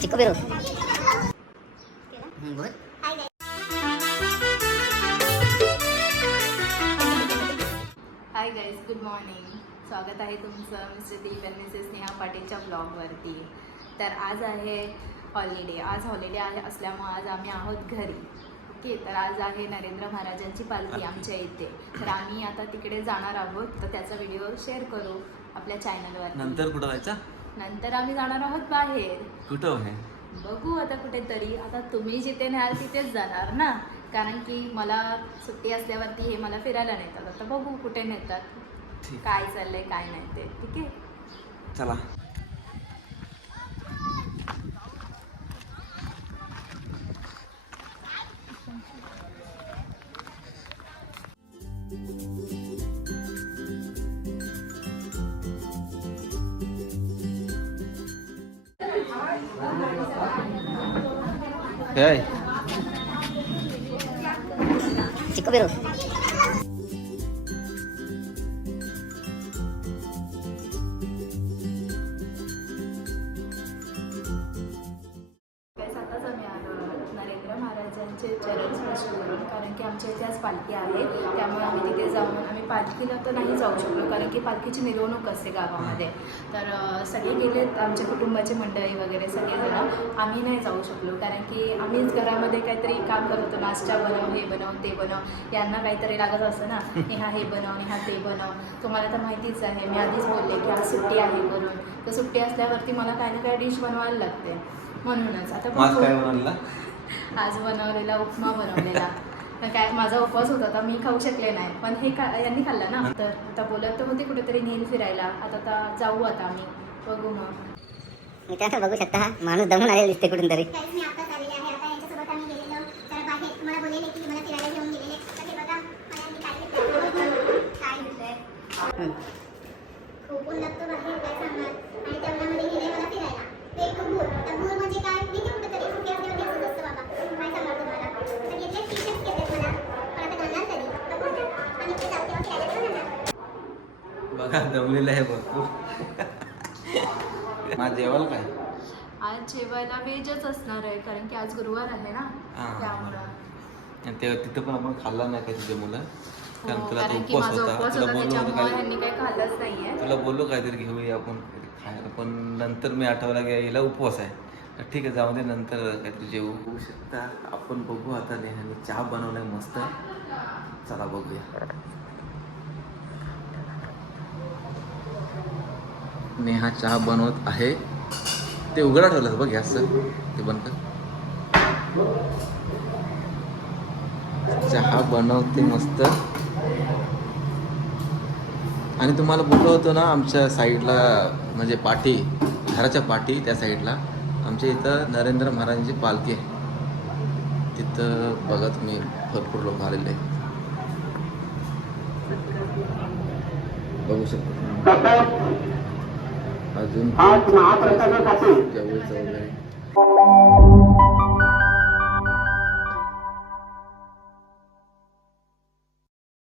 Chico बेरो hi guys, good morning. स्वागत आहे तुमचं मिस्टर दीप आणि मिसेस स्नेहा पाटीलच्या ब्लॉगवरती. तर आज आहे हॉलिडे. आज हॉलिडे आहे असल्यामुळे आज आम्ही आहोत घरी. ओके, तर आज आहे नरेंद्र महाराजांची पालखी आमच्या इथे. तर आम्ही आता तिकडे जाणार आहोत. तर त्याचा व्हिडिओ शेअर करू आपल्या चॅनलवर. नंतर कुठं जायचं? नंतर आम्ही जाणार आहोत बाहेर. कुठं आहे? बघू आता कुठेतरी. आता तुम्ही जिथे न्याल तिथेच जाणार ना, कारण की मला सुट्टी असल्यावरती हे मला फिरायला नेतात. आता बघू कुठे नेतात, काय चाललंय काय नाही ते. ठीक आहे, चला. काय चिको बेरो आताच आम्ही आलो नरेंद्र महाराजांचे चरण स्पर्श करून, कारण की आमच्या इथे आज पालखी आहे. त्यामुळे आम्ही तिथे जाऊन आम्ही पालखीला तर नाही जाऊ शकलो, कारण की पालखीची मिरवणूक असते गावामध्ये. तर सगळे गेलेत आमच्या कुटुंबाचे मंडळी वगैरे सगळेजण. आम्ही नाही जाऊ शकलो, कारण की आम्हीच घरामध्ये काहीतरी काम करत होतो. नाश्ता बनव, हे बनव, ते बनव. यांना काहीतरी लागत असतं ना, नेहा हे बनव, नेहा ते बनव. तुम्हाला तर माहितीच आहे, मी आधीच बोलले की आज सुट्टी आहे करून. तर सुट्टी असल्यावरती मला काही ना काही डिश बनवायला लागते. म्हणूनच आता काय बनवला? आज बनवलेला उपमा बनवलेला. तर काय माझा उपवास होता, तर मी खाऊ शकले नाही, पण हे यांनी खाल्लं ना. तर आता बोलत तर होते कुठेतरी नेल फिरायला. आता जाऊ आता आम्ही, बघू मग. मित्रांनो बघू शकता, हा माणूस दमून आलेला दिसते कुठून तरी. मी आताच आलेले आहे. आता यांच्यासोबत आम्ही गेलेलो तर बाहेर मला बोललेले की मला फिरायला घेऊन गेलेले. तर हे बघा मला यांनी काय होतंय, खूप ऊन लागतो बाहेर, काय सांगणार. आणि त्या उन्हामध्ये गेले मला फिरायला. ते एक भूर. तर भूर म्हणजे काय मी ते कुठेतरी सुट्टी असल्यावर घेतच असतं बाबा, काय सांगणार तुम्हाला. तर घेतले टी शर्ट घेतलेत मला, पण आता घालणार कधी बघू ना. आणि ते जाऊ तेव्हा फिरायला घेऊन येणार. बघा दमलेलं आहे भरपूर. माझ जेवायला काय? आज जेवायला व्हेजच असणार आहे, कारण की आज गुरुवार आहे ना. त्यामुळं ते तिथं पण आपण खाल्ला नाही काय तुझे मुलं, कारण तुला कारण की उपवास माझा होता. उपवास तुला होता, बोललो होतं त्याच्यामुळे काय, यांनी काही खाल्लंच नाहीये. तुला बोललो काहीतरी घेऊया आपण खायला, पण नंतर मी आठवला की हिला उपवास आहे. तर ठीक आहे, जाऊ दे, नंतर काहीतरी जेवू. बघू शकता आपण. बघू आता नेहाने चहा बनवलाय मस्त. चला बघूया. नेहा चहा बनवत आहे. ते उघडा ठेवलं बघ गॅस, ते बंद कर. चहा बनवते मस्त. आणि तुम्हाला बोललो होतो ना, आमच्या साईडला म्हणजे पाठी, घराच्या पाठी त्या साईडला आमच्या इथं नरेंद्र महाराजांची पालखी आहे. तिथं बघा तुम्ही, भरपूर लोक आलेले आहेत. बघू शकता अजून जवळच वगैरे.